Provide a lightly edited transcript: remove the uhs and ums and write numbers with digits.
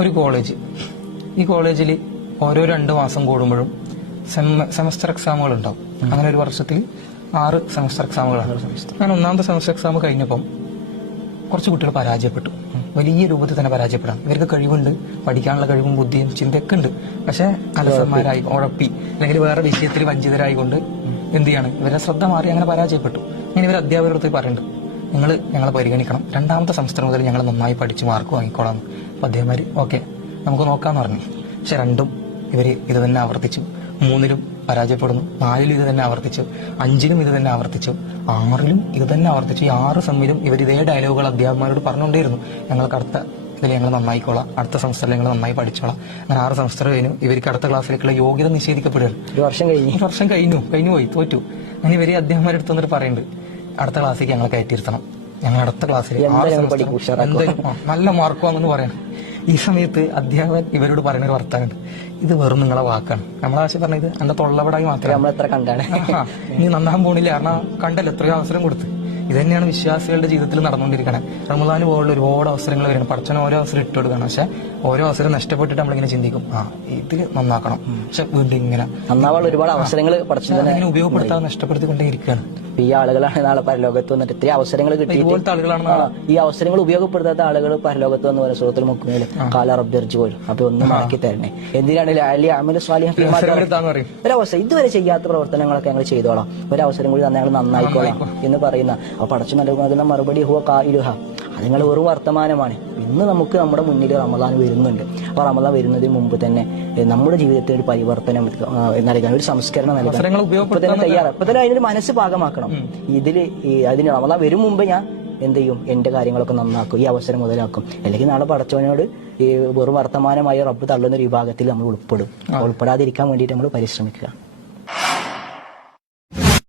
ഒരു കോളേജ്. ഈ കോളേജിൽ ഓരോ 2 മാസം കൂടുമ്പോഴും സെമസ്റ്റർ എക്സാമുകൾ ഉണ്ടാവും. അങ്ങനെ ഒരു വർഷത്തിൽ 6 സെമസ്റ്റർ എക്സാമുകളാണ്. ഞാൻ 1ാമത്തെ സെമസ്റ്റർ എക്സാം കഴിഞ്ഞപ്പം കുറച്ച് കുട്ടികൾ പരാജയപ്പെട്ടു. വലിയ രൂപത്തിൽ തന്നെ പരാജയപ്പെടാം. ഇവർക്ക് കഴിവുണ്ട്, പഠിക്കാനുള്ള കഴിവും ബുദ്ധിയും ചിന്തയൊക്കെ ഉണ്ട്. പക്ഷെ അലസന്മാരായി ഉഴപ്പി അല്ലെങ്കിൽ വേറെ വിഷയത്തിൽ വഞ്ചിതരായിക്കൊണ്ട് എന്ത് ചെയ്യാണ്, ഇവരെ ശ്രദ്ധ മാറി അങ്ങനെ പരാജയപ്പെട്ടു. ഞാൻ ഇവർ അധ്യാപകരുടെ പറയുന്നുണ്ട്, നിങ്ങൾ ഞങ്ങളെ പരിഗണിക്കണം, 2ാമത്തെ സെമസ്റ്റർ മുതൽ ഞങ്ങൾ നന്നായി പഠിച്ച് മാർക്ക് വാങ്ങിക്കോളാം. അപ്പൊ അധ്യാപകർ ഓക്കെ നമുക്ക് നോക്കാന്ന് പറഞ്ഞു. പക്ഷെ 2ഉം ഇവര് ഇത് തന്നെ ആവർത്തിച്ചു. 3ലും പരാജയപ്പെടുന്നു, 4ലും ഇത് തന്നെ ആവർത്തിച്ചു, 5ലും ഇത് തന്നെ ആവർത്തിച്ചു, 6ലും ഇത് തന്നെ ആവർത്തിച്ചു. ഈ 6 സെമ്മിലും ഇവർ ഇതേ ഡയലോഗുകൾ അധ്യാപകന്മാരോട് പറഞ്ഞുകൊണ്ടേയിരുന്നു. ഞങ്ങൾക്ക് അടുത്ത ഇതിൽ ഞങ്ങൾ നന്നായിക്കോളാം, അടുത്ത സെമസ്റ്ററിൽ ഞങ്ങൾ നന്നായി പഠിച്ചോളാം. അങ്ങനെ 6 സെമസ്റ്റർ കഴിഞ്ഞു. ഇവർക്ക് അടുത്ത ക്ലാസ്സിലേക്കുള്ള യോഗ്യത നിഷേധിക്കപ്പെടുകയാണ്. ഒരു വർഷം കഴിഞ്ഞു പോയി തോറ്റു. അങ്ങനെ ഇവര് അധ്യാപകരുടെ അടുത്ത് വന്നിട്ട് പറയുന്നുണ്ട്, അടുത്ത ക്ലാസ്സിലേക്ക് ഞങ്ങൾ കയറ്റിയിരുത്തണം, ഞങ്ങൾ അടുത്ത ക്ലാസ്സിൽ നല്ല മാർക്ക് വാങ്ങുമെന്ന് പറയണം. ഈ സമയത്ത് അധ്യാപകൻ ഇവരോട് പറയുന്ന ഒരു വർത്താനുണ്ട്, ഇത് വെറും നിങ്ങളെ വാക്കാണ്. നമ്മളാശം പറഞ്ഞത് എന്റെ തൊള്ളപടായി മാത്രമേ നീ നന്നാൻ പോണില്ല, കാരണം കണ്ടല്ലോ എത്രയോ അവസരം കൊടുത്ത്. ഇത് തന്നെയാണ് വിശ്വാസികളുടെ ജീവിതത്തിൽ നടന്നുകൊണ്ടിരിക്കുന്നത്. റമദാന് പോലുള്ള ഒരുപാട് അവസരങ്ങൾ വരുന്നത്, പഠിച്ചവന് ഓരോ അവസരം ഇട്ട് കൊടുക്കണം. പക്ഷെ ഓരോ അവസരം നഷ്ടപ്പെട്ടിട്ട് നമ്മളിങ്ങനെ ചിന്തിക്കും, ഇത് നന്നാക്കണം, പക്ഷെ വീണ്ടും ഇങ്ങനെ ഒരുപാട് അവസരങ്ങൾ ഇങ്ങനെ ഉപയോഗപ്പെടുത്താൻ നഷ്ടപ്പെടുത്തിക്കൊണ്ടേ ഇരിക്കുകയാണ്. ഈ ആളുകളാണ് നാളെ പരലോകത്ത് വന്നിട്ട് ഇത്രയും അവസരങ്ങൾ കിട്ടി ഈ അവസരങ്ങൾ ഉപയോഗപ്പെടുത്താത്ത ആളുകൾ പരലോകത്ത് വന്ന് പറയുന്ന സുഹൃത്തിൽ മുക്കുമേല് കാല റബ്ബിർജ് പോലും. അപ്പൊ ഒന്ന് മാറ്റി തരണേ. എന്തിനാണ് ഒരവസരം ഇതുവരെ ചെയ്യാത്ത പ്രവർത്തനങ്ങളൊക്കെ ഞങ്ങൾ ചെയ്തോളാം, ഒരവസരം കൂടി തന്നെ ഞങ്ങൾ നന്നായിക്കോളാം എന്ന് പറയുന്ന അപ്പൊ പടച്ചു നൽകുന്ന മറുപടി ഹുവ കായിലുഹ, അത് നിങ്ങൾ വെറും വർത്തമാനമാണ്. ഇന്ന് നമുക്ക് നമ്മുടെ മുന്നിൽ റമദാൻ വരുന്നുണ്ട്. അപ്പൊ റമദാൻ വരുന്നതിന് മുമ്പ് തന്നെ നമ്മുടെ ജീവിതത്തിൽ ഒരു പരിവർത്തനം നൽകാൻ, ഒരു സംസ്കരണം നൽകാൻ ഇപ്പൊ തന്നെ തയ്യാറാണ്. ഇപ്പൊ തന്നെ അതിനൊരു മനസ്സ് പാകമാക്കണം. അതിന് റമദാൻ വരും മുമ്പ് ഞാൻ എന്ത് ചെയ്യും, എന്റെ കാര്യങ്ങളൊക്കെ നന്നാക്കും, ഈ അവസരം മുതലാക്കും. അല്ലെങ്കിൽ നാളെ പടച്ചവനോട് ഈ വെറും വർത്തമാനമായി റബ്ബ് തള്ളുന്ന ഒരു വിഭാഗത്തിൽ നമ്മൾ ഉൾപ്പെടാതിരിക്കാൻ വേണ്ടിയിട്ട് നമ്മൾ പരിശ്രമിക്കുക.